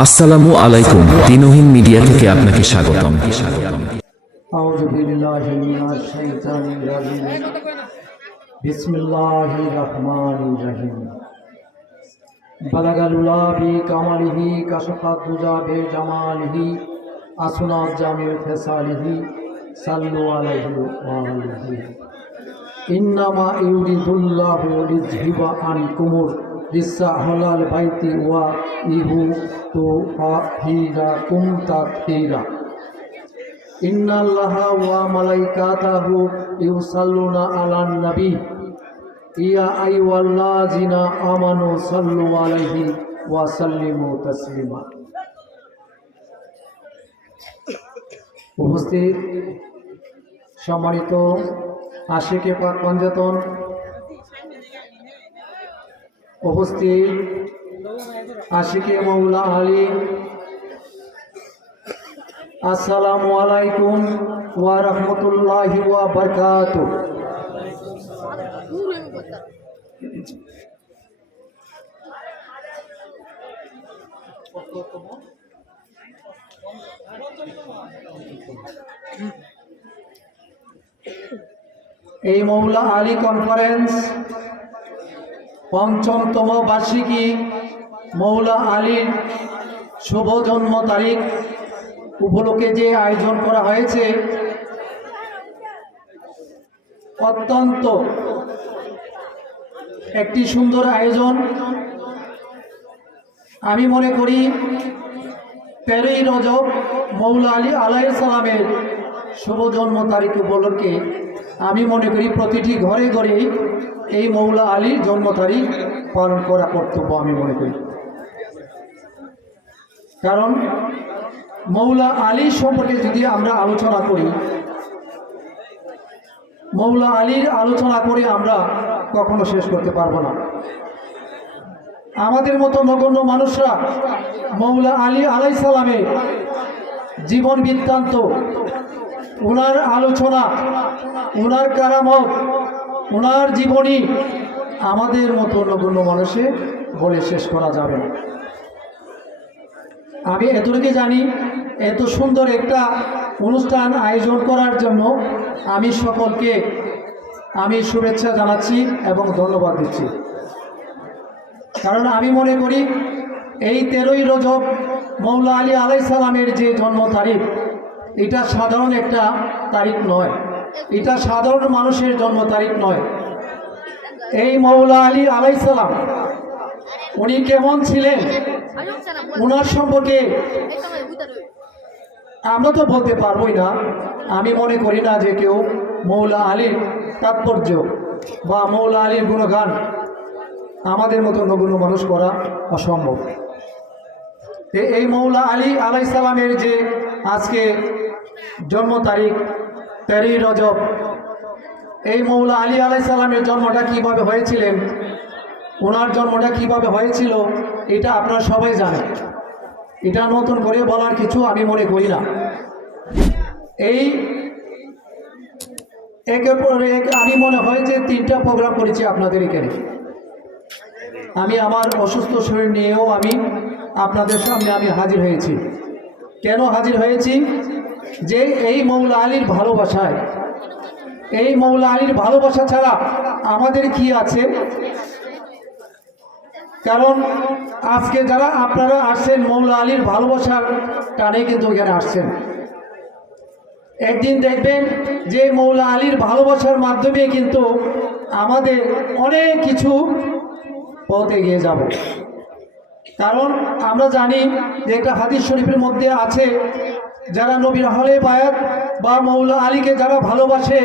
আসসালামু আলাইকুম, দিনহীন মিডিয়া থেকে আপনাকে স্বাগতম। আউযু বিল্লাহি মিনাশ শাইতানির রাজিম। বিসমিল্লাহির রহমানির রহিম। বালাগাল উলা বি কামালিহি কাশফাত দুজা বে জামালিহি আসনাত জামিল ফিসালিহি সাল্লু আলাইহি ওয়া আলিহি। ইন্নামা ইউরিদুল্লাহু লিযহিবা আনকুমুর রিসা আহলাল বাইতি ওয়া ইহু তুহিরাকুম তাতহীরা। ইন্নাল্লাহা ওয়া মালাইকাতাহু ইউসাল্লুনা আলান নবী ইয়া আইয়ুহাল্লাযিনা আমানু সাল্লু আলাইহি ওয়া সাল্লিমু তাসলিমা। উপস্থিত সম্মানিত আশিকে পাক পাঞ্জাতন, উপস্থিত আশিকে মৌলা আলী, আসসালামু আলাইকুম ওয়া রাহমাতুল্লাহি ওয়া বারাকাতুহু। এই মৌলা আলী কনফারেন্স পঞ্চমতম বার্ষিকী মৌলা আলীর শুভ জন্ম তারিখ উপলক্ষে যে আয়োজন করা হয়েছে, অত্যন্ত একটি সুন্দর আয়োজন। আমি মনে করি 13ই রজব মৌলা আলী আলাইহিস সালামের শুভ জন্ম তারিখ উপলক্ষে আমি মনে করি প্রতিটি ঘরে ঘরে এই মৌলা আলীর জন্ম তারিখ পালন করা কর্তব্য আমি মনে করি। কারণ মৌলা আলী সম্পর্কে যদি আমরা আলোচনা করি, মৌলা আলীর আলোচনা করে আমরা কখনো শেষ করতে পারবো না। আমাদের মতো নগণ্য মানুষরা মৌলা আলী আলাইহিস সালামের জীবন বৃত্তান্ত, ওনার আলোচনা, ওনার কারামত, ওনার জীবনী আমাদের মতো নগণ্য মানুষে বলে শেষ করা যাবে না। আমি এতটুকু জানি, এত সুন্দর একটা অনুষ্ঠান আয়োজন করার জন্য আমি সকলকে শুভেচ্ছা জানাচ্ছি এবং ধন্যবাদ দিচ্ছি। কারণ আমি মনে করি এই 13ই রজব মৌলা আলী আলাইহিস সালামের যে জন্ম তারিখ, এটা সাধারণ একটা তারিখ নয়, এটা সাধারণ মানুষের জন্ম তারিখ নয়। এই মৌলা আলী আলাইহিস সালাম উনি কেমন ছিলেন, ওনার সম্পর্কে আমরা তো বলতে পারবোই না। আমি মনে করি না যে কেউ মৌলা আলীর তাৎপর্য বা মৌলা আলীর গুণগান আমাদের মতো নগণ্য মানুষ করা অসম্ভব। এই মৌলা আলী আলাইহিস সালামের যে আজকে জন্ম তারিখ 13ই রজব, এই মৌলা আলী আলাইহিস সালামের জন্মটা কিভাবে হয়েছিলেন, ওনার জন্মটা কিভাবে হয়েছিল, এটা আপনারা সবাই জানেন। এটা নতুন করে বলার কিছু আমি মনে করি না। এই একের পর এক আমি মনে হয় যে 3টা প্রোগ্রাম করেছি আপনাদের এখানে। আমি আমার অসুস্থ শরীর নিয়েও আমি আপনাদের সামনে হাজির হয়েছি। কেন হাজির হয়েছি? যে এই মৌলা আলীর ভালোবাসায়, এই মৌলা আলীর ভালোবাসা ছাড়া আমাদের কি আছে? কারণ আজকে যারা আপনারা আসছেন মৌলা আলীর ভালোবাসার টানে কিন্তু এখানে আসছেন। একদিন দেখবেন যে মৌলা আলীর ভালোবাসার মাধ্যমে কিন্তু আমাদের অনেক কিছু পথ এগিয়ে যাব। কারণ আমরা জানি যে একটা হাদিস শরীফের মধ্যে আছে, যারা নবীর আহলে বায়াত বা মৌলা আলীকে যারা ভালোবাসে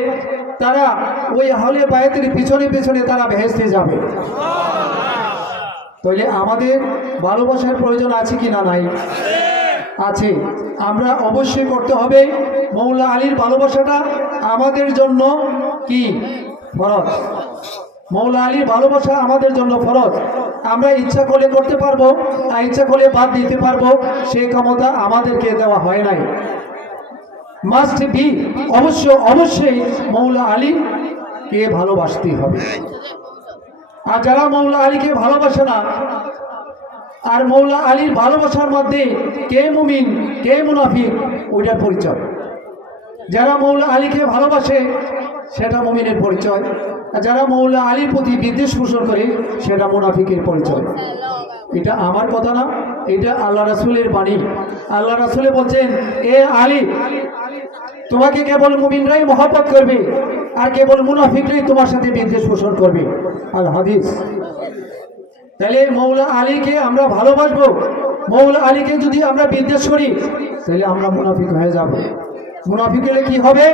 তারা ওই আহলে বায়াতের পিছনে পিছনে তারা বেহেশতে যাবে। তাহলে আমাদের ভালোবাসার প্রয়োজন আছে কি না? নাই, আছে। আমরা অবশ্যই করতে হবে। মৌলা আলীর ভালোবাসাটা আমাদের জন্য কি ফরজ। মৌলা আলীর ভালোবাসা আমাদের জন্য ফরজ। আমরা ইচ্ছা করলে করতে পারবো, আর ইচ্ছা করলে বাদ দিতে পারবো, সেই ক্ষমতা আমাদেরকে দেওয়া হয় নাই। মাস্ট বি, অবশ্যই মৌলা আলীকে ভালোবাসতেই হবে। আর যারা মৌলা আলীকে ভালোবাসে না, আর মৌলা আলীর ভালোবাসার মধ্যে কে মুমিন কে মুনাফিক ওইটার পরিচয়। যারা মৌলা আলীকে ভালোবাসে সেটা মুমিনের পরিচয়, আর যারা মৌলা আলীর প্রতি বিদ্বেষ পোষণ করে সেটা মুনাফিকের পরিচয়। এটা আমার কথা না, এটা আল্লাহ রাসূলের বাণী। আল্লাহ রাসূলে বলছেন, এ আলী, তোমাকে কেবল মুমিনরাই মহব্বত করবে আর কেবল মুনাফিকরাই তোমার সাথে বিদ্বেষ পোষণ করবে। আল হাদিস। তাহলে মৌলা আলীকে আমরা ভালোবাসবো, মৌলা আলীকে যদি আমরা বিদ্বেষ করি তাহলে আমরা মুনাফিক হয়ে যাব। মুনাফিক হলে কি হবে?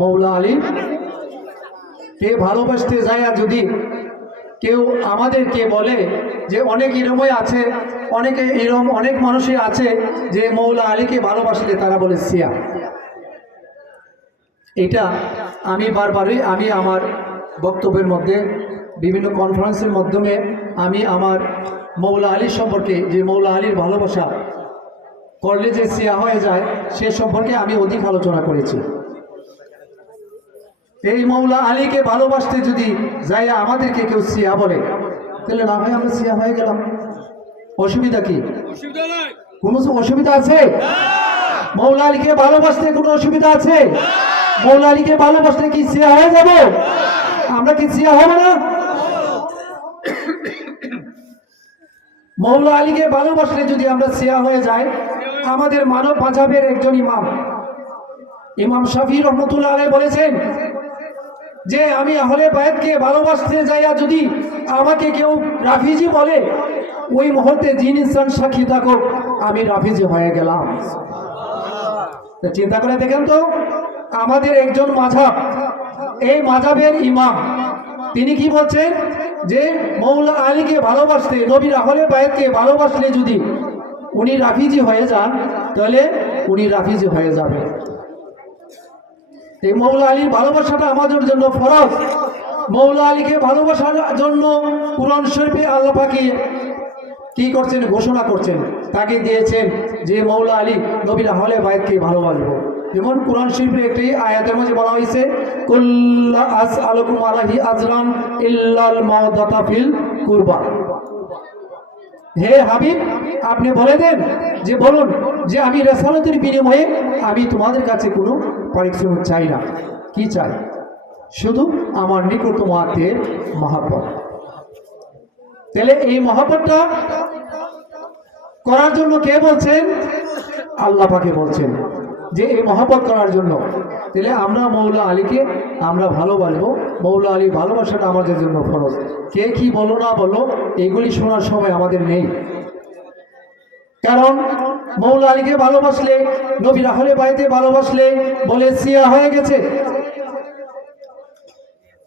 মৌলা আলী কে ভালোবাসতে যায় আর যদি কেউ আমাদেরকে বলে যে অনেক এরমই আছে, অনেক মানুষই আছে যে মৌলা আলীকে ভালোবাসলে তারা বলে শিয়া। এটা আমি বারবারই আমি আমার বক্তব্যের মধ্যে বিভিন্ন কনফারেন্সের মাধ্যমে আমি আমার মৌলা আলী সম্পর্কে, যে মৌলা আলীর ভালোবাসা করলে যে শিয়া হয়ে যায় সে সম্পর্কে আমি অধিক আলোচনা করেছি। এই মৌলা আলীকে ভালোবাসতে যদি যাই আমাদেরকে কেউ শিয়া বলে তাহলে না হয় আমরা শিয়া হয়ে গেলাম, অসুবিধা কি? কোনো অসুবিধা আছে? মৌলা আলীকে ভালোবাসতে কোনো অসুবিধা আছে? মৌলা আলীকে ভালোবাসতে কি শিয়া হয়ে যাব? আমরা কি শিয়া হব না? মৌলা আলীকে ভালোবাসলে যদি আমরা শিয়া হয়ে যাই, আমাদের মানব মাযহাবের একজন ইমাম শাফি রহমতুল্লাহ আলাইহি বলেছেন যে আমি আহলে বায়াতকে ভালোবাসতে যাইয়া যদি আমাকে কেউ রাফিজি বলে, ওই মুহূর্তে জিন ইনসান সাক্ষী থাকুক আমি রাফিজি হয়ে গেলাম। চিন্তা করে দেখেন তো, আমাদের একজন মাযহাব, এই মাযহাবের ইমাম, তিনি কি বলছেন যে মৌলা আলীকে ভালোবাসতে, নবীর আহলে বায়াতকে ভালোবাসলে যদি উনি রাফিজি হয়ে যান তাহলে উনি রাফিজি হয়ে যাবে। এই মৌলা আলীর ভালোবাসাটা আমাদের জন্য ফরজ। মৌলা আলীকে ভালোবাসার জন্য কুরআন শরীফে আল্লাহ পাক কি করছেন? ঘোষণা করছেন, তাকে দিয়েছেন যে মৌলা আলী নবীর আহলে বায়াতকে ভালোবাসবো। যেমন কুরআন শরীফের একটি আয়াতের মধ্যে বলা হয়েছে, কুল্লা আসআলুকুম আলাইহি আজরান ইল্লাল মাওদাতা ফিল কুরবা। হে হাবিব, আপনি বলে দেন যে বলুন যে আমি রাসালাতের বিনিময়ে আমি তোমাদের কাছে কোনো পারিশ্রমিক চাই না। কি চাই? শুধু আমার নিকটতম আত্মীয়ের মহব্বত। তাহলে এই মহব্বতটা করার জন্য কে বলছেন? আল্লাহ পাকে বলছেন যে এই মহব্বত করার জন্য। তাহলে আমরা মৌলা আলীকে আমরা ভালোবাসবো। মৌলা আলী ভালোবাসাটা আমাদের জন্য ফরজ। কে কি বলো না বলো এগুলি শোনার সময় আমাদের নেই। কারণ মৌলা আলীকে ভালোবাসলে, নবীর আহলে বায়াতে ভালোবাসলে বলে শিয়া হয়ে গেছে।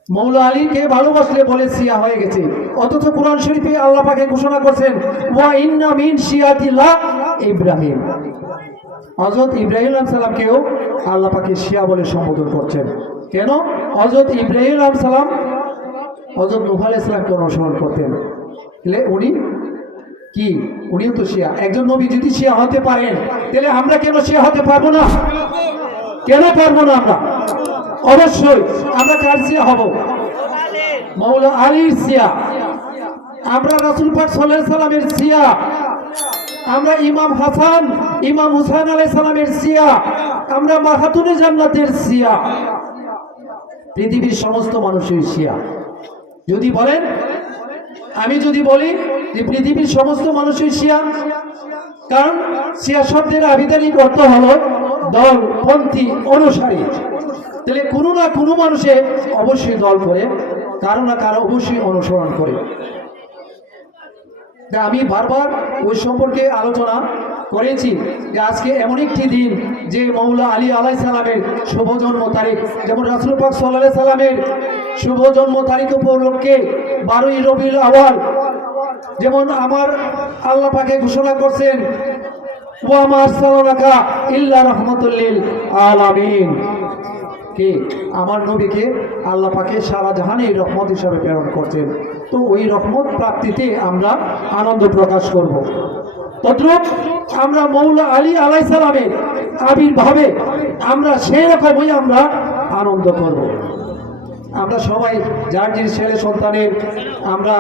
মৌলা আলীকে ভালোবাসলে বলে শিয়া হয়ে গেছে। অথচ কুরআন শরীফে আল্লাহ পাকে ঘোষণা করছেন, ওয়া ইন্না মিন শিয়াতিল্লাহ ইব্রাহিম। হযরত ইব্রাহিম আলাইহিস সালামকেও আল্লাহ পাকে শিয়া বলে সম্বোধন করছেন। কেন? হযরত ইব্রাহিম আলাইহিস সালাম হযরত নূহ আলাইহিস সালামকে অনুসরণ করতেন। তাহলে উনি কি? উনিও তো শিয়া। একজন নবী যদি শিয়া হতে পারেন তাহলে আমরা কেন শিয়া হতে পারবো না? কেন পারবো না? আমরা অবশ্যই আমরা কার শিয়া হব? মৌলা আলীর শিয়া। আমরা রাসূল পাক সাল্লাল্লাহু আলাইহি সাল্লামের শিয়া। আমরা ইমাম হাসান, ইমাম হুসাইন আলাইহিস সালামের শিয়া। আমরা মা খাতুনে জান্নাতের শিয়া। পৃথিবীর সমস্ত মানুষের শিয়া। যদি বলেন, আমি যদি বলি যে পৃথিবীর সমস্ত মানুষের শিয়া, কারণ শিয়া শব্দের আবিধানিক অর্থ হলো দল, পন্থী, অনুসারী। তাহলে কোনো না কোনো মানুষে অবশ্যই দল করে, কারো না কারো অবশ্যই অনুসরণ করে। আমি বারবার ওই সম্পর্কে আলোচনা করেছি যে আজকে এমন একটি দিন যে মৌলা আলী আলাইহিস সালামের শুভ জন্ম তারিখ। যেমন রাসূল পাক সাল্লাল্লাহু আলাইহি সাল্লামের শুভ জন্ম তারিখ উপলক্ষে 12ই রবিউল আউয়াল, যেমন আমার আল্লাহ পাকে ঘোষণা করছেন, ওয়া মা আরসালনাকা ইল্লা রাহমাতাল লিল আলামিন। কে? আমার নবীকে আল্লাহ পাকে সারা জাহানে রহমত হিসাবে প্রেরণ করছেন। তো ওই রহমত প্রাপ্তিতে আমরা আনন্দ প্রকাশ করব। তদ্রূপ আমরা মৌলা আলী আলাইহিস সালামের আবির্ভাবে আমরা সেই রকমই আমরা আনন্দ করব। আমরা সবাই যার যে ছেলে সন্তানের আমরা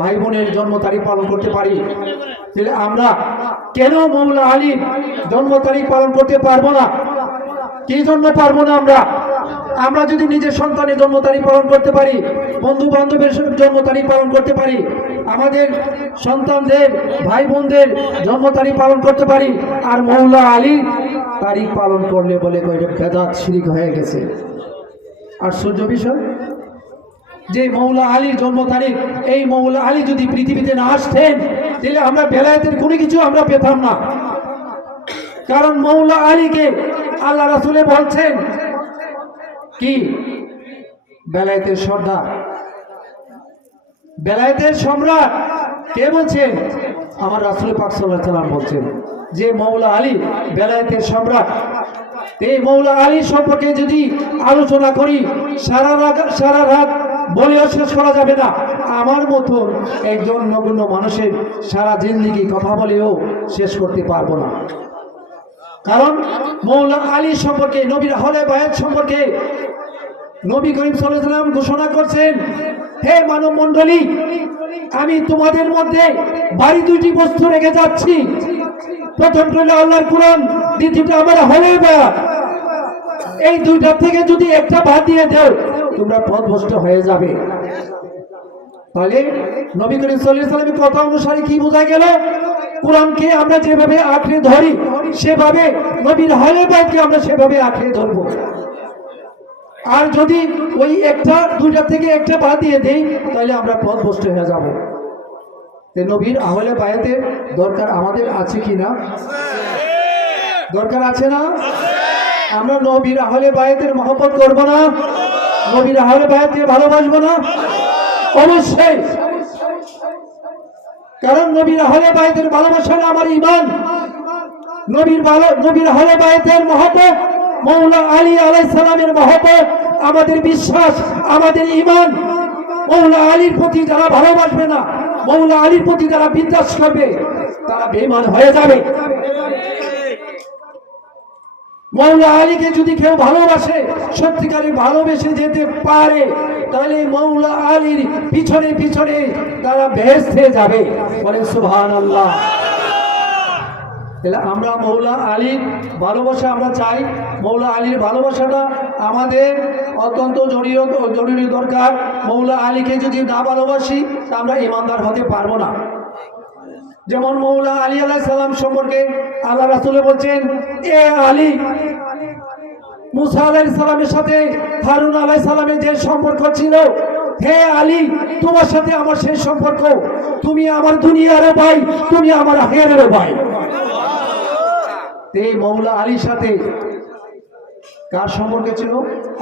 ভাই বোনের জন্ম তারিখ পালন করতে পারি, তাহলে আমরা কেন মৌলা আলীর জন্ম তারিখ পালন করতে পারবো না? কি জন্য পারবো না? আমরা যদি নিজের সন্তানের জন্ম তারিখ পালন করতে পারি, বন্ধু বান্ধবের জন্ম তারিখ পালন করতে পারি, আমাদের সন্তানদের ভাই বোনদের জন্ম তারিখ পালন করতে পারি, আর মৌলা আলী তারিখ পালন করলে বলে বেদাত শিরিক হয়ে গেছে। আশ্চর্য বিষয় যে মৌলা আলীর জন্ম তারিখ, এই মৌলা আলী যদি পৃথিবীতে না আসতেন তাহলে আমরা বেলায়েতের কোনো কিছু আমরা পেতাম না। কারণ মৌলা আলীকে আল্লাহ রাসূলে বলছেন কি, বেলায়েতের সর্দার, বেলায়েতের সম্রাট। কে বলছেন? আমার রাসূল পাক সাল্লাল্লাহু আলাইহি ওয়াসাল্লাম বলছেন যে মৌলা আলী বেলায়েতের সম্রাট। এই মৌলা আলী সম্পর্কে যদি আলোচনা করি সারা রাত বলেও শেষ করা যাবে না। আমার মতো একজন নগণ্য মানুষের সারা জিন্দেগি কথা বলেও শেষ করতে পারবো না। কারণ মৌলা আলী সম্পর্কে, নবীর আহলে বায়াত সম্পর্কে নবী করিম সাল্লাল্লাহু আলাইহি ওয়াসাল্লাম ঘোষণা করছেন, হে মানব মণ্ডলী, আমি তোমাদের মধ্যে ভারী দুইটি বস্তু রেখে যাচ্ছি। প্রথমটা হলো আল্লাহর কোরআন, দ্বিতীয়টা আমার আহলে বায়াত। এই দুইটা থেকে যদি একটা বাদ দিয়ে দাও তোমরা পথভ্রষ্ট হয়ে যাবে। তাহলে নবী করিম সাল্লাল্লাহু আলাইহি ওয়াসাল্লামের কথা অনুসারে কি বোঝা গেল? কোরআনকে আমরা যেভাবে আঁকড়ে ধরি সেভাবে নবীর আহলে বায়াতকে আমরা সেভাবে আঁকড়ে ধরবো। আর যদি ওই একটা দুইটা থেকে একটা বাদ দিয়ে দেই তাহলে আমরা পথভ্রষ্ট হয়ে যাব। নবীর আহলে বায়াতের দরকার আমাদের আছে কি না? দরকার আছে না? আমরা নবীর আহলে বায়াতের মহব্বত করব না? নবীর আহলে বায়াতকে ভালোবাসবো না? অবশ্যই। কারণ নবীর আহলে বায়াতের ভালোবাসা আমার ঈমান। নবীর আহলে বায়াতের মহব্বত, মৌলা আলী আলাইহিস সালামের মহব্বত আমাদের বিশ্বাস, আমাদের ঈমান। মৌলা আলীর প্রতি যারা ভালোবাসবে না, মৌলা আলীর প্রতি যারা বিদ্বেষ করবে, তারা বেঈমান হয়ে যাবে। মৌলা আলীকে যদি কেউ ভালোবাসে, সত্যিকারে ভালোবেসে যেতে পারে, তাহলে মৌলা আলীর পিছনে পিছনে তারা বেহেশতে যাবে। বলেন সুবহানাল্লাহ। তাহলে আমরা মৌলা আলীর ভালোবাসা আমরা চাই। মৌলা আলীর ভালোবাসাটা আমাদের অত্যন্ত জরুরি দরকার। মৌলা আলীকে যদি না ভালোবাসি তা আমরা ঈমানদার হতে পারবো না। যেমন মৌলা আলী আলাইহিস সালাম সম্পর্কে আল্লাহ রাসূল বলছেন, এ আলী, মুসা আলাইহিস সালামের সাথে হারুন আলাইহিস সালামের যে সম্পর্ক ছিল, হে আলী, তোমার সাথে আমার সেই সম্পর্ক। তুমি আমার দুনিয়ারও ভাই, তুমি আমার আখিরাতেরও ভাই। এই মৌলা আলীর সাথে কার সম্পর্ক ছিল?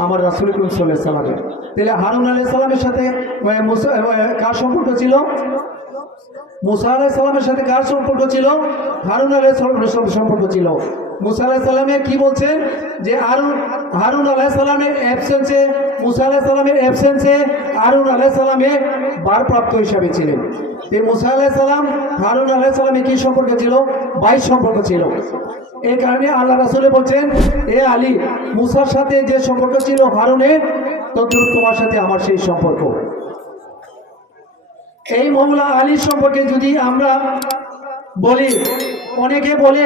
আমার রাসূল সাল্লাল্লাহু আলাইহি ওয়াসাল্লামের। তাহলে হারুন আলাইহিস সালামের সাথে কার সম্পর্ক ছিল? মুসা আলাইহিস সালামের সাথে কার সম্পর্ক ছিল? হারুন আলাইহিস সালামের সম্পর্ক ছিল। মুসা আলাইহিস সালামে কি বলছেন যে হারুন আলাইহিস সালামের অ্যাবসেন্সে, মুসা আলাইহিস সালামের অ্যাবসেন্সে হারুন আলাইহিস সালামে ভারপ্রাপ্ত হিসাবে ছিলেন। এই মুসা আলাইহিস সালাম হারুন আলাইহিস সালামের কি সম্পর্ক ছিল? ভাই সম্পর্ক ছিল। এই কারণে আল্লাহ রাসূল বলছেন, এ আলী, মুসার সাথে যে সম্পর্ক ছিল হারুনের, তদ্রূপ তোমার সাথে আমার সেই সম্পর্ক। এই মৌলা আলীর সম্পর্কে যদি আমরা বলি, অনেকে বলে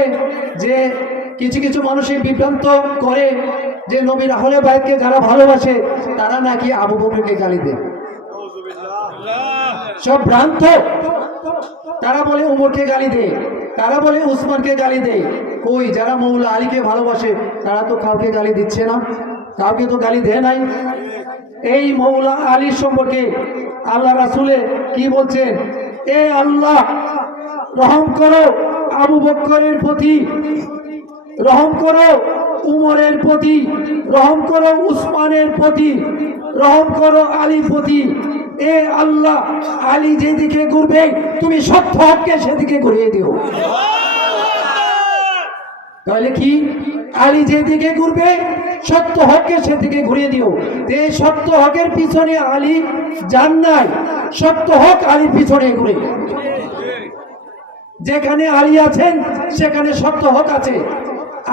যে কিছু কিছু মানুষের বিভ্রান্ত করে যে নবীর আহলে বায়াতকে যারা ভালোবাসে তারা নাকি আবু বকরকে গালি দেয়। সব ভ্রান্ত। তারা বলে উমরকে গালি দেয়, তারা বলে উসমানকে গালি দেয়। কই, যারা মৌলা আলীকে ভালোবাসে তারা তো কাউকে গালি দিচ্ছে না, কাউকে তো গালি দেয় নাই। এই মৌলা আলীর সম্পর্কে আল্লাহ রাসূলে কি বলছেন? এ আল্লাহ, রহম করো আবু বকরের প্রতি, রহম করো উমরের প্রতি, রহম করো উসমানের প্রতি, রহম করো আলীর প্রতি। এ আল্লাহ, আলী যেদিকে ঘুরবে তুমি সত্য হককে সেদিকে ঘুরিয়ে দিও। তাহলে কি? আলী যেদিকে ঘুরবে সত্য হককে সেদিকে ঘুরিয়ে দিও। এই সত্য হকের পিছনে আলী যান নাই, সত্য হক আলীর পিছনে ঘুরে। যেখানে আলী আছেন সেখানে সত্য হক আছে।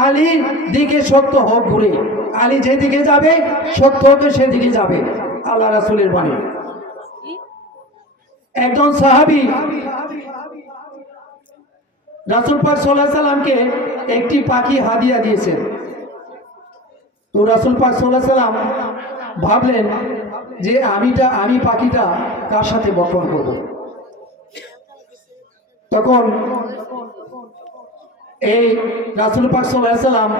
আলীর দিকে সত্য হক ঘুরে, আলী যেদিকে যাবে সত্য হকে সেদিকে যাবে। আল্লাহ রাসূলের বাণী। একজন সাহাবী রাসূল পাক সাল্লাল্লাহু আলাইহি সাল্লামকে একটি পাখি হাদিয়া দিয়েছেন। তো রাসূল পাক সাল্লাল্লাহু আলাইহি সাল্লাম ভাবলেন যে আমি পাখিটা কার সাথে বপন করব। তখন এই রাসূল পাক সাল্লাল্লাহু আলাইহি সাল্লাম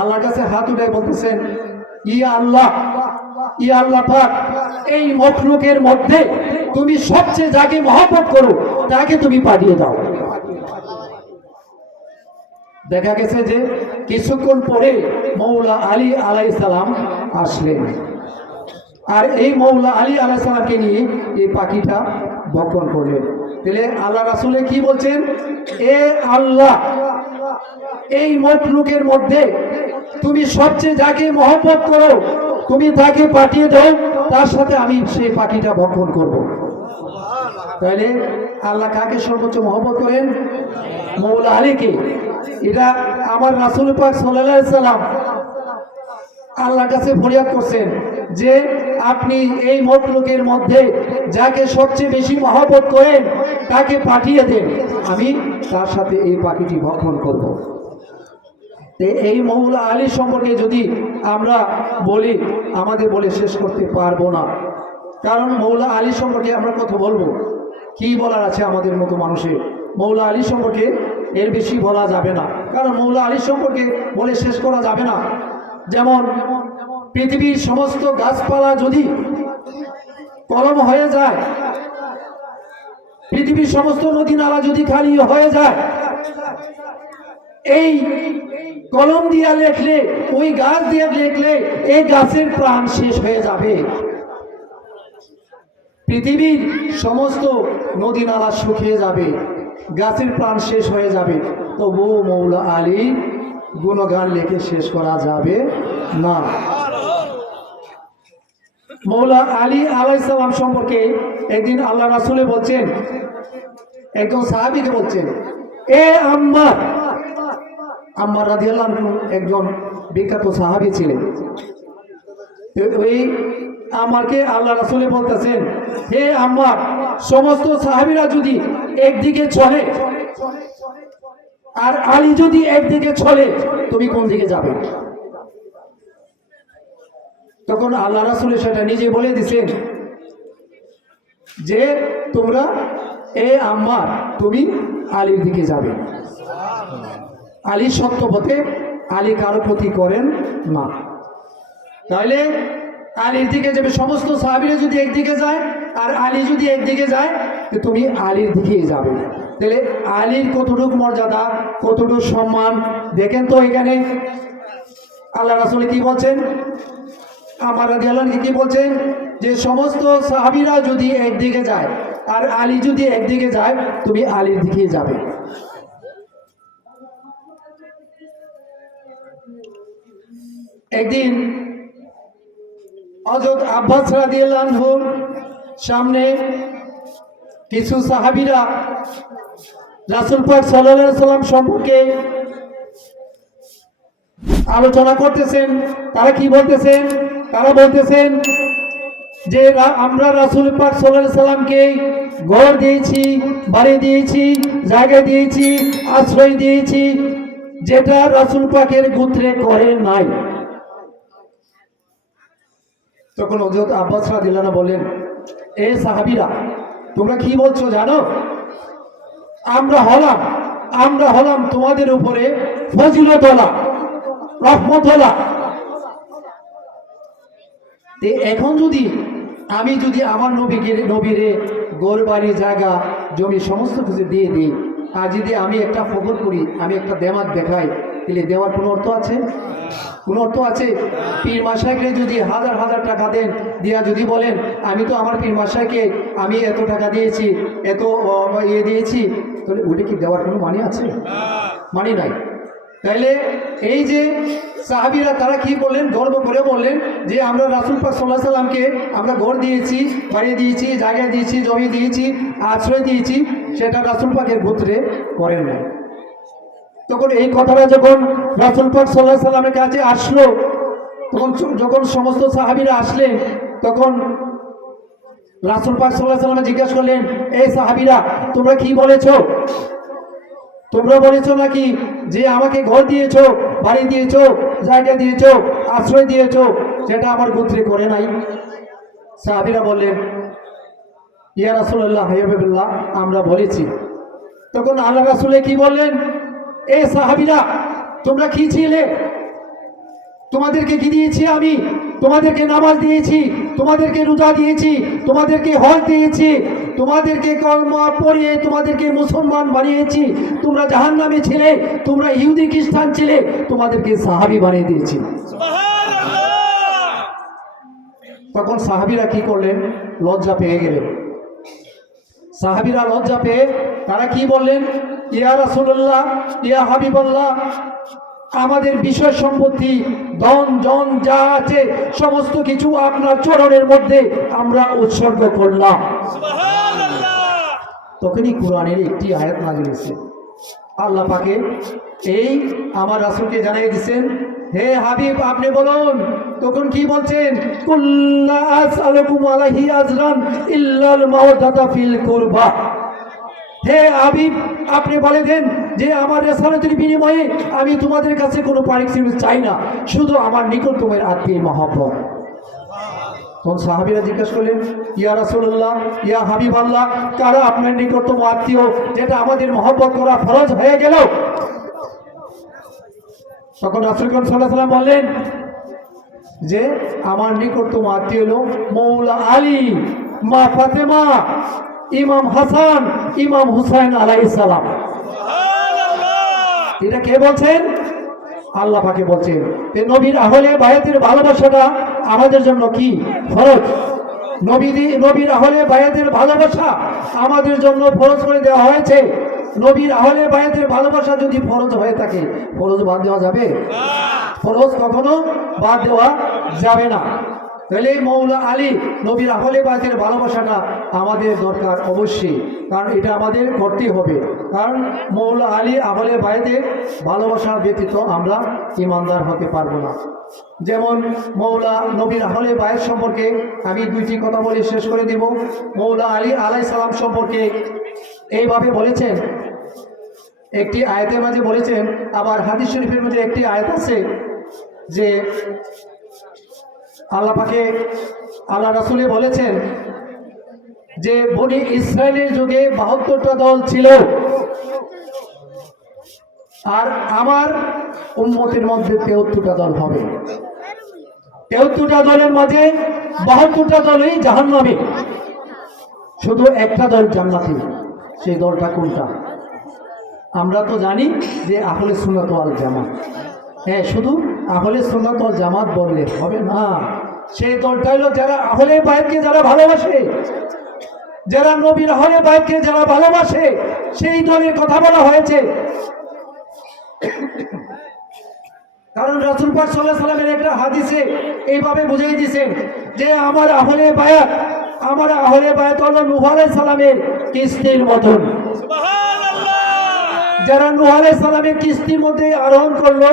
আল্লাহর কাছে হাত উঠে বলতেছেন, ইয়া আল্লাহ পাক, এই মখলুকের মধ্যে তুমি সবচেয়ে যাকে মহব্বত করো তাকে তুমি পাঠিয়ে দাও। দেখা গেছে যে কিছুক্ষণ পরে মৌলা আলী আলাইহিস সালাম আসলেন, আর এই মৌলা আলী আলাইহিস সালামকে নিয়ে এই পাখিটা বপন করলেন। তাহলে আল্লাহ রাসূলে কি বলছেন, এ আল্লাহ, এই মখলুকের মধ্যে তুমি সবচেয়ে যাকে মহব্বত করো তুমি তাকে পাঠিয়ে দাও, তার সাথে আমি সেই পাখিটা বপন করব। তাহলে আল্লাহ কাকে সর্বোচ্চ মহব্বত করেন? মৌলা আলীকে। এটা আমার রাসূল পাক সাল্লাল্লাহু আলাইহি সাল্লাম আল্লাহর কাছে ফরিয়াদ করছেন যে আপনি এই মখলুকের মধ্যে যাকে সবচেয়ে বেশি মহব্বত করেন তাকে পাঠিয়ে দেন, আমি তার সাথে এই পাখিটি ভক্ষণ করব। এই মৌলা আলী সম্পর্কে যদি আমরা বলি আমাদের বলে শেষ করতে পারবো না, কারণ মৌলা আলী সম্পর্কে আমরা কত বলবো, কি বলার আছে আমাদের মতো মানুষের। মৌলা আলী সম্পর্কে এর বেশি বলা যাবে না, কারণ মৌলা আলী সম্পর্কে বলে শেষ করা যাবে না। যেমন পৃথিবীর সমস্ত গাছপালা যদি কলম হয়ে যায়, পৃথিবীর সমস্ত নদী নালা যদি খালি হয়ে যায়, এই কলম দিয়ে লেখলে, ওই গাছ দিয়ে লেখলে এই গাছের প্রাণ শেষ হয়ে যাবে। পৃথিবীর সমস্ত নদী নালা শুকিয়ে যাবে, গাছের প্রাণ শেষ হয়ে যাবে, তবু মৌলা আলী গুণগান লিখে শেষ করা যাবে না। মৌলা আলী আলাইহিস সালাম সম্পর্কে একদিন আল্লাহ রাসূল বলছেন, একজন সাহাবীকে বলছেন, এ আম্মার রাদিয়াল্লাহু আনহু একজন বিখ্যাত সাহাবী ছিলেন। ওই আমাকে আল্লাহ রাসূল বলতেছেন, হে আম্মার, সমস্ত সাহাবীরা যদি একদিকে চলে আর আলী যদি একদিকে চলে তুমি কোন দিকে যাবে? তখন আল্লাহ রাসূল সেটা নিজে বলে দিয়েছেন যে তোমরা, এ আম্মার, তুমি আলীর দিকে যাবে। আলী সত্য পথে, আলী কারো ক্ষতি করেন না। তাহলে আলীর দিকে যাবে। সমস্ত সাহাবীরা যদি একদিকে যায় আর আলী যদি একদিকে যায় তুমি আলীর দিকেই যাবে। তাহলে আলীর কতটুকু মর্যাদা, কতটুকু সম্মান দেখেন তো। এখানে আল্লাহ রাসূল কি বলছেন, আমার রাদিয়াল্লাহু আনহু কি বলছেন, যে সমস্ত সাহাবীরা যদি একদিকে যায় আর আলী যদি একদিকে যায় তুমি আলীর দিকেই যাবে। একদিন হযরত আব্বাস রাদিয়াল্লাহু আনহুর সামনে কিছু সাহাবীরা রাসূল পাক সাল্লাল্লাহু আলাইহি সাল্লাম সম্পর্কে আলোচনা করতেছেন। তারা কি বলতেছেন? তারা বলতেছেন যে আমরা রাসূল পাক সাল্লাল্লাহু আলাইহি সাল্লামকে ঘর দিয়েছি, বাড়ি দিয়েছি, জায়গা দিয়েছি, আশ্রয় দিয়েছি, যেটা রাসূল পাকের গোত্রে করে নাই। তখন হযরত আব্বাস রাদিয়াল্লাহু আনহু বলেন, এ সাহাবীরা, তোমরা কি বলছো জানো? আমরা হলাম তোমাদের উপরে ফজিলতওয়ালা, রহমতওয়ালা। এখন আমি যদি আমার নবীরে গোর বাড়ি, জায়গা, জমি সমস্ত কিছু দিয়ে দিই, আর যদি আমি একটা ফকর করি, আমি একটা দেমাক দেখাই, তাহলে দেওয়ার কোনো অর্থ আছে? কোনো অর্থ আছে? পীর মাশাইখকে যদি হাজার হাজার টাকা দেন, দিয়া যদি বলেন আমি তো আমার পীর মাশাইখকে আমি এত টাকা দিয়েছি, এত দিয়েছি, তাহলে ওটা কি দেওয়ার কোনো মানে আছে? মানে নাই। তাইলে এই যে সাহাবীরা তারা কি বললেন, গর্ব করে বললেন যে আমরা রাসূল পাক সাল্লাল্লাহু আলাইহি সাল্লামকে আমরা ঘর দিয়েছি, বাড়ি দিয়েছি, জায়গা দিয়েছি, জমি দিয়েছি, আশ্রয় দিয়েছি, সেটা রাসূল পাকের গোত্রে করেন না। তখন এই কথাটা যখন রাসূল পাক সাল্লাল্লাহু আলাইহি সাল্লামের কাছে আসলো, তখন যখন সমস্ত সাহাবীরা আসলেন, তখন রাসূল পাক সাল্লাল্লাহু আলাইহি ওয়াসাল্লাম জিজ্ঞাসা করলেন, এই সাহাবীরা তোমরা কি বলেছো? তোমরা বলেছো নাকি যে আমাকে ঘর দিয়েছো, বাড়ি দিয়েছো, জায়গা দিয়েছো, আশ্রয় দিয়েছো, যেটা আমার গোত্রে করে নাই? সাহাবীরা বললেন, ইয়া রাসূলুল্লাহ হাবিবাল্লাহ, আমরা বলেছি। তখন আল্লাহ রাসূল কি বললেন, এ সাহাবীরা তোমরা কি ছিলে? তোমাদেরকে কি দিয়েছি আমি? তোমাদেরকে নামাজ দিয়েছি, তোমাদেরকে রোজা দিয়েছি, তোমাদেরকে হজ দিয়েছি, তোমাদেরকে কলমা পড়িয়ে তোমাদেরকে মুসলমান বানিয়েছি। তোমরা জাহান্নামে ছিলে, তোমরা ইহুদি খ্রিস্টান ছিলে, তোমাদেরকে সাহাবী বানিয়ে দিয়েছি। তখন সাহাবীরা কি করলেন? লজ্জা পেয়ে গেলেন। সাহাবীরা লজ্জা পেয়ে তারা কি বললেন, ইয়া রাসূলুল্লাহ, ইয়া হাবিবাল্লাহ, আমাদের বিষয় সম্পত্তি, ধন জন যা আছে সমস্ত কিছু আপনার চরণের মধ্যে আমরা উৎসর্গ করলাম। তখনই কোরআনের একটি আয়াত নাযিল হয়েছে। আল্লাহ পাকে এই আমার রাসূলকে জানিয়ে দিয়েছেন, হে হাবিব আপনি বলুন। তখন কি বলছেন? কুল্লা আসআলুকুম আলাইহি আজরান ইল্লাল মাওয়াদাতা ফিল কুরবা। হে হাবিব আপনি বলে দেন যে আমার রেসালাতের বিনিময়ে আমি তোমাদের কাছে কোনো পারিশ্রমিক চাই না, শুধু আমার নিকটতমের আত্মীয় মহব্বত। তখন সাহাবীরা জিজ্ঞাসা করলেন, ইয়া রাসূলুল্লাহ, ইয়া হাবিবাল্লাহ, কারা আপনার নিকটতম আত্মীয় যেটা আমাদের মহব্বত করা ফরজ হয়ে গেল? তখন রাসূল সাল্লাল্লাহু আলাইহি ওয়াসাল্লাম বললেন যে আমার নিকটতম আত্মীয় হলো মৌলা আলী, মা ফাতেমা, ইমাম হাসান, ইমাম হুসাইন আলাইহিস সালাম। এটা কে বলছেন? আল্লাহ পাকে বলছেন। নবীর আহলে বায়াতের ভালোবাসাটা আমাদের জন্য কি ফরজ? নবীর আহলে বায়াতের ভালোবাসা আমাদের জন্য ফরজ করে দেওয়া হয়েছে। নবীর আহলে বায়াতের ভালোবাসা যদি ফরজ হয়ে থাকে, ফরজ বাদ দেওয়া যাবে? ফরজ কখনো বাদ দেওয়া যাবে না। তাহলে মৌলা আলী, নবীর আহলে বায়াতের ভালোবাসাটা আমাদের দরকার অবশ্যই, কারণ এটা আমাদের করতেই হবে। কারণ মৌলা আলী আহলে বায়াতের ভালোবাসা ব্যতীত আমরা ঈমানদার হতে পারবো না। যেমন মৌলা নবীর আহলে বায়াত সম্পর্কে আমি দুইটি কথা বলে শেষ করে দিব। মৌলা আলী আলাইহিস সালাম সম্পর্কে এইভাবে বলেছেন, একটি আয়াতের মাঝে বলেছেন, আবার হাদিস শরীফের মধ্যে একটি আয়াত আছে যে আল্লাহ পাকে আল্লাহ রাসূলে বলেছেন যে বনি ইসরায়েলের যুগে ৭২টা দল ছিল, আর আমার উম্মতের মধ্যে ৭৩টা দল হবে। ৭৩টা দলের মাঝে ৭২টা দলই জাহান্নামে, শুধু একটা দল জান্নাতি। সেই দলটা কোনটা? আমরা তো জানি যে আহলে সুন্নাত ওয়াল জামাত। হ্যাঁ, শুধু আহলে সুন্নাত ওয়াল জামাত বললে হবে না। সেই দলটা হলো যারা আহলে বায়াতকে যারা ভালোবাসে, যারা নবীর আহলে বায়াতকে যারা ভালোবাসে, সেই দলের কথা বলা হয়েছে। কারণ রাসূল পাক সাল্লাল্লাহু আলাইহি ওয়াসাল্লামের একটা হাদিসে এইভাবে বুঝিয়ে দিয়েছেন যে আমার আহলে বায়াত হলো নূহ আলাইহিস সালামের কিস্তির মতন। যারা নূহ আলাইহিস সালামের কিস্তির মধ্যে আরোহণ করলো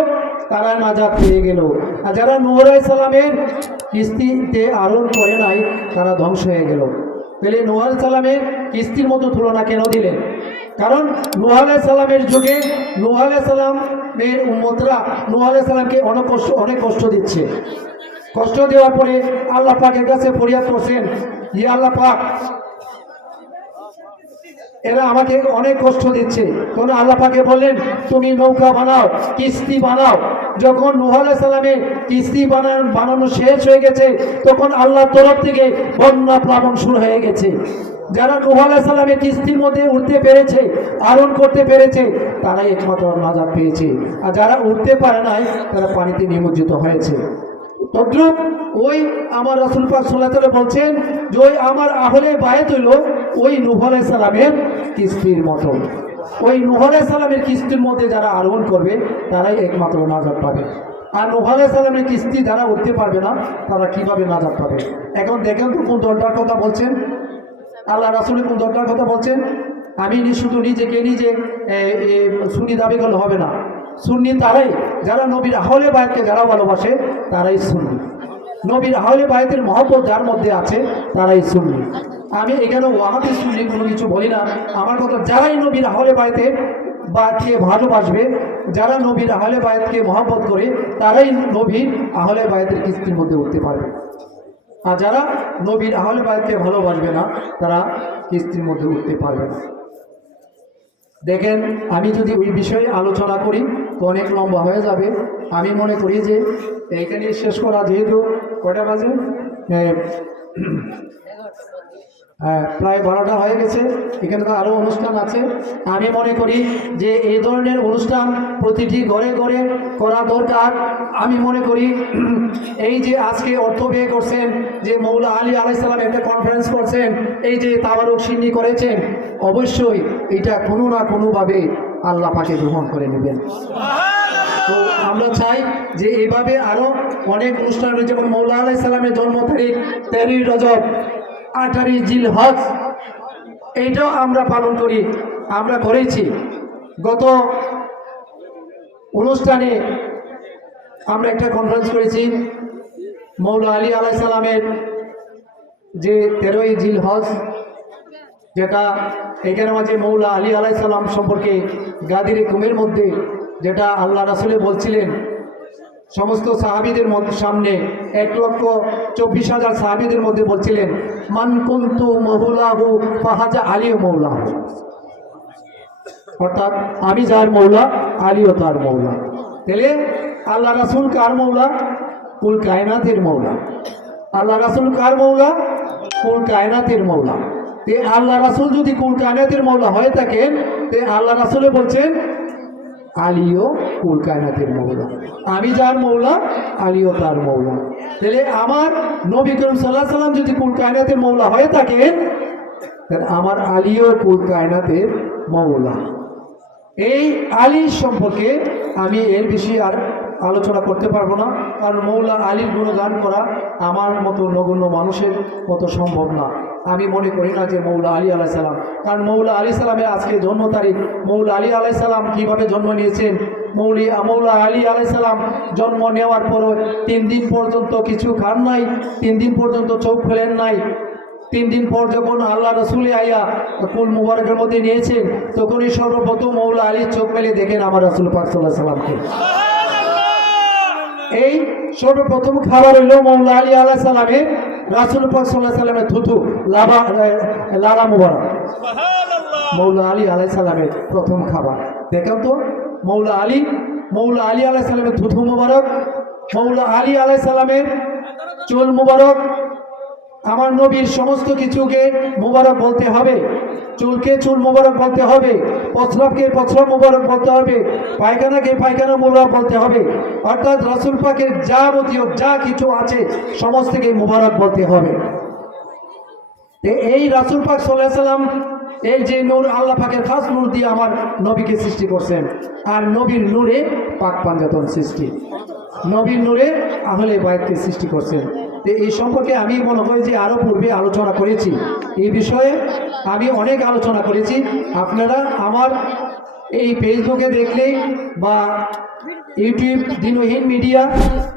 তারা নাজাত পেয়ে গেল, আর যারা নূহ আলাইহিস সালামের কিস্তিতে আরোহণ করে নাই তারা ধ্বংস হয়ে গেল। তাহলে নূহ আলাইহিস সালামের কিস্তির মতো তুলনা কেন দিলেন? কারণ নূহ আলাইহিস সালামের যুগে নূহ আলাইহিস সালামের উম্মতরা নূহ আলাইহিস সালামকে অনেক কষ্ট দিচ্ছে। কষ্ট দেওয়ার পরে আল্লাহ পাকের কাছে ফরিয়াদ করছেন, ইয়া আল্লাহ পাক, এরা আমাকে অনেক কষ্ট দিচ্ছে। তখন আল্লাহ পাকে বললেন, তুমি নৌকা বানাও, কিস্তি বানাও। যখন নূহ আলাইহিস সালামের কিস্তি বানানো শেষ হয়ে গেছে, তখন আল্লাহর তরফ থেকে বন্যা প্লাবন শুরু হয়ে গেছে। যারা নূহ আলাইহিস সালামের কিস্তির মধ্যে উঠতে পেরেছে, আরোহণ করতে পেরেছে, তারাই একমাত্র নাজাত পেয়েছে। আর যারা উঠতে পারে নাই তারা পানিতে নিমজ্জিত হয়েছে। তদ্রুপ ওই আমার রাসূল পাক সাল্লাল্লাহু আলাইহি ওয়াসাল্লাম বলছেন যে ওই আমার আহলে বায়াত হইল ওই নূহ আলাইহিস সালামের কিস্তির মতো। ওই নূহ আলাইহিস সালামের কিস্তির মধ্যে যারা আরোহণ করবে তারাই একমাত্র নাজাত পাবে। আর নূহ আলাইহিস সালামের কিস্তি যারা উঠতে পারবে না তারা কিভাবে নাজাত পাবে? এখন দেখেন তো কোন দলটার কথা বলছেন? আল্লাহ রাসূলের কোন দলটার কথা বলছেন? আমি শুধু নিজে সুন্নি দাবি করলে হবে না। সুন্নি তারাই যারা নবীর আহলে বায়াতকে যারা ভালোবাসে, তারাই সুন্নি। নবীর আহলে বায়তের মহব্বত যার মধ্যে আছে তারাই সুন্নি। আমি এখানে ওয়াহাবি সুন্নি কোনো কিছু বলি না। আমার কথা, যারাই নবীর আহলে বায়তে বায়তকে ভালোবাসবে, যারা নবীর আহলে বায়তকে মহব্বত করে, তারাই নবীর আহলে বায়তের কিস্তির মধ্যে উঠতে পারবে। আর যারা নবীর আহলে বায়তকে ভালোবাসবে না, তারা কিস্তির মধ্যে উঠতে পারবে না। দেখেন, আমি যদি ওই বিষয়ে আলোচনা করি তো অনেক লম্বা হয়ে যাবে। আমি মনে করি যে এইখানে শেষ করা, যেহেতু কয়টা বাজে, প্রায় 12টা হয়ে গেছে, এখানে তো আরও অনুষ্ঠান আছে। আমি মনে করি যে এই ধরনের অনুষ্ঠান প্রতিটি ঘরে ঘরে করা দরকার। আমি মনে করি এই যে আজকে অর্থ ব্যয় করছেন, যে মৌলা আলী আলাইহিস সালাম একটা কনফারেন্স করছেন, এই যে তাবারুক সিন্নি করেছেন, অবশ্যই এটা কোনো না কোনোভাবে আল্লাহ পাকে গ্রহণ করে নেবেন। তো আমরা চাই যে এইভাবে আরও অনেক অনুষ্ঠান রয়েছে, যেমন মৌলা আলাইহিস সালামের জন্ম তারিখ 13ই রজব, 18ই জিলহজ, এইটাও আমরা পালন করি। আমরা করেছি গত অনুষ্ঠানে, আমরা একটা কনফারেন্স করেছি মৌলা আলী আলাইহিস সালামের যে 13ই জিলহজ, যেটা এখানে মাঝে মৌলা আলী আলাইহিস সালাম সম্পর্কে গাদির কুমের মধ্যে যেটা আল্লাহ রাসূল বলছিলেন, সমস্ত সাহাবীদের সামনে 1,24,000 সাহাবীদের মধ্যে বলছিলেন, মান কুনতু মৌলাহু ফাহাজা আলীও মৌলাহু, অর্থাৎ আমি যার মৌলা, আলীও তার মৌলা। তাহলে আল্লাহ রাসূল কার মৌলা? কুল কায়নাতের মৌলা। আল্লাহ রাসূল কার মৌলা? কুল কায়নাতের মৌলা। তে আল্লাহ রাসূল যদি কুল কায়নাতের মৌলা হয়ে থাকেন, তে আল্লাহ রাসূলে বলছেন আলীও কুল কায়নাতের মৌলা, আমি যার মৌলা, আলীও তার মৌলা। তাহলে আমার নবী করিম সাল্লাল্লাহু আলাইহি সাল্লাম যদি কুল কায়নাতের মৌলা হয়ে থাকেন, তাহলে আমার আলীও কুল কায়নাতের মৌলা। এই আলী সম্পর্কে আমি এর বেশি আর আলোচনা করতে পারবো না, কারণ মৌলা আলীর গুণগান করা আমার মতো নগণ্য মানুষের মতো সম্ভব না। আমি মনে করি না যে মৌলা আলী আলাইহিস সালাম, কারণ মৌলা আলী সালামের আজকে জন্ম তারিখ, মৌলা আলী আলাইহিস সালাম কীভাবে জন্ম নিয়েছেন, মৌলা আলী আলাইহিস সালাম জন্ম নেওয়ার পর 3 দিন পর্যন্ত কিছু খান নাই, 3 দিন পর্যন্ত চোখ ফেলেন নাই। 3 দিন পর যখন আল্লাহ রসুল আইয়া কুল মুবারকের মধ্যে নিয়েছেন, তখনই সর্বপ্রথম মৌলা আলীর চোখ মেলে দেখেন আমার রাসূল পাক সাল্লাল্লাহু আলাইহি সাল্লামকে। এই সর্বপ্রথম খাবার হইল মৌলা আলী আলাইহিস সালামের রাসূল পাক সাল্লাল্লাহু আলাইহি সাল্লামের থুতু, লালা মুবারক, মৌলা আলী আলাইহিস সালামের প্রথম খাবার। দেখেন তো, মৌলা আলী আলাইহিস সালামের থুতু মুবারক, মৌলা আলী আলাইহিস সালামের চুল মুবারক। আমার নবীর সমস্ত কিছুকে মুবারক বলতে হবে, চুলকে চুল মুবারক বলতে হবে, প্রস্রাবকে প্রস্রাব মুবারক বলতে হবে, পায়খানাকে পায়খানা মুবারক বলতে হবে, অর্থাৎ রাসূল পাকের যাবতীয় যা কিছু আছে সমস্তকে মুবারক বলতে হবে। এই রাসূল পাক সাল্লাল্লাহু আলাইহি সাল্লাম, এই যে নূর, আল্লাহ পাকের খাস নূর দিয়ে আমার নবীকে সৃষ্টি করছেন, আর নবীর নূরে পাক পাঞ্জাতন সৃষ্টি, নবীর নূরে আহলে বায়তকে সৃষ্টি করছেন। তো এই সম্পর্কে আমি মনে করি যে আরও পূর্বে আলোচনা করেছি, এই বিষয়ে আমি অনেক আলোচনা করেছি। আপনারা আমার এই ফেসবুকে দেখলে বা ইউটিউব দিনহীন মিডিয়া,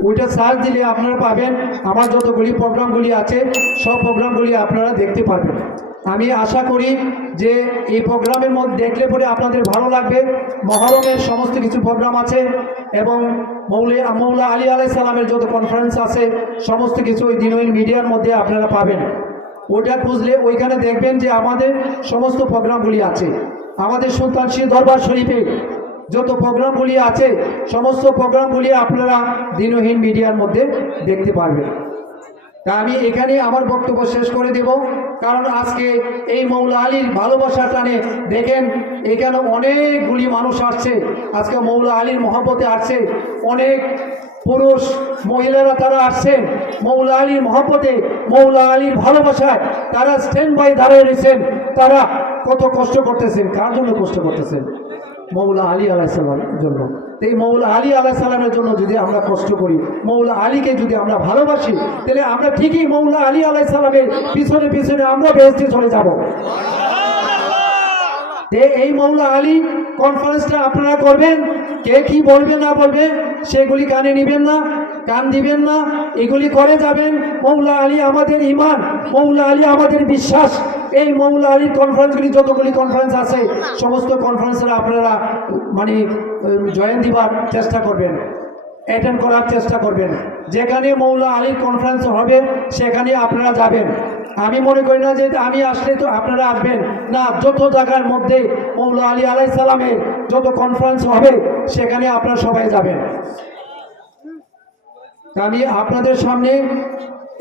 ওইটা সার্চ দিলে আপনারা পাবেন আমার যতগুলি প্রোগ্রামগুলি আছে, সব প্রোগ্রামগুলি আপনারা দেখতে পারবেন। আমি আশা করি যে এই প্রোগ্রামের মধ্যে দেখলে পরে আপনাদের ভালো লাগবে। মহরমের সমস্ত কিছু প্রোগ্রাম আছে এবং মৌলা আলী আলাইহিস সালামের যত কনফারেন্স আছে সমস্ত কিছু ওই দিনহীন মিডিয়ার মধ্যে আপনারা পাবেন। ওইটা খুঁজলে ওইখানে দেখবেন যে আমাদের সমস্ত প্রোগ্রামগুলি আছে। আমাদের সুলতানশী দরবার শরীফে যত প্রোগ্রামগুলি আছে সমস্ত প্রোগ্রামগুলি আপনারা দিনহীন মিডিয়ার মধ্যে দেখতে পারবেন। তা আমি এখানে আমার বক্তব্য শেষ করে দেব, কারণ আজকে এই মৌলা আলীর ভালোবাসা টানে দেখেন এখানে অনেকগুলি মানুষ আসছে, আজকে মৌলা আলীর মহব্বতে আসছে, অনেক পুরুষ মহিলারা তারা আসছেন মৌলা আলীর মহব্বতে, মৌলা আলীর ভালোবাসায় তারা স্ট্যান্ড বাই দাঁড়িয়ে রয়েছেন। তারা কত কষ্ট করতেছেন, কার জন্য কষ্ট করতেছেন? মৌলা আলী আলাইহিস সালামের জন্য। এই মৌলা আলী আলাইহিস সালামের জন্য যদি আমরা কষ্ট করি, মৌলা আলীকে যদি আমরা ভালোবাসি, তাহলে আমরা ঠিকই মৌলা আলী আলাইহিস সালামের পিছনে পিছনে আমরা বেহেশতে চলে যাব। এই মৌলা আলী কনফারেন্সটা আপনারা করবেন, কে কি বলবে না বলবে সেগুলি কানে নেবেন না। কান দিবেন না, এগুলি করে যাবেন। মৌলা আলী আমাদের ইমান, মৌলা আলী আমাদের বিশ্বাস। এই মৌলা আলীর কনফারেন্সগুলি, যতগুলি কনফারেন্স আছে, সমস্ত কনফারেন্সে আপনারা মানে জয়েন দিবার চেষ্টা করবেন, অ্যাটেন্ড করার চেষ্টা করবেন। যেখানে মৌলা আলীর কনফারেন্স হবে সেখানে আপনারা যাবেন। আমি মনে করি না যে আমি আসলে তো আপনারা আসবেন না, যত জায়গার মধ্যে মৌলা আলী আলাইহিস সালামের যত কনফারেন্স হবে সেখানে আপনারা সবাই যাবেন। আমি আপনাদের সামনে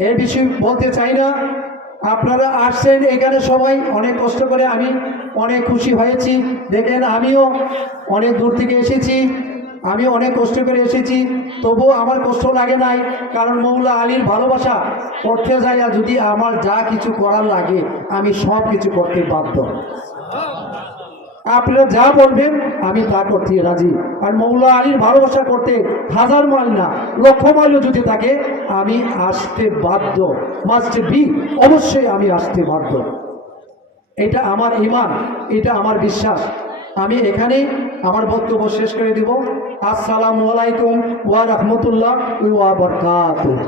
এই বিষয় বলতে চাই না। আপনারা আসছেন এখানে সবাই অনেক কষ্ট করে, আমি অনেক খুশি হয়েছি। দেখেন আমিও অনেক দূর থেকে এসেছি, আমি অনেক কষ্ট করে এসেছি, তবুও আমার কষ্ট লাগে নাই। কারণ মৌলা আলীর ভালোবাসা করতে যাই, আর যদি আমার যা কিছু করার লাগে আমি সব কিছু করতে বাধ্য। আপনারা যা বলবেন আমি তা করতে রাজি। আর মৌলা আলীর ভালোবাসা করতে 1000 মাইল না, 1,00,000 মাইলও যদি থাকে আমি আসতে বাধ্য। মাস্ট বি, অবশ্যই আমি আসতে বাধ্য। এটা আমার ঈমান, এটা আমার বিশ্বাস। আমি এখানে আমার বক্তব্য শেষ করে দিব। আসসালামু আলাইকুম ওয়া রাহমাতুল্লাহ ওয়া বারাকাতুহু।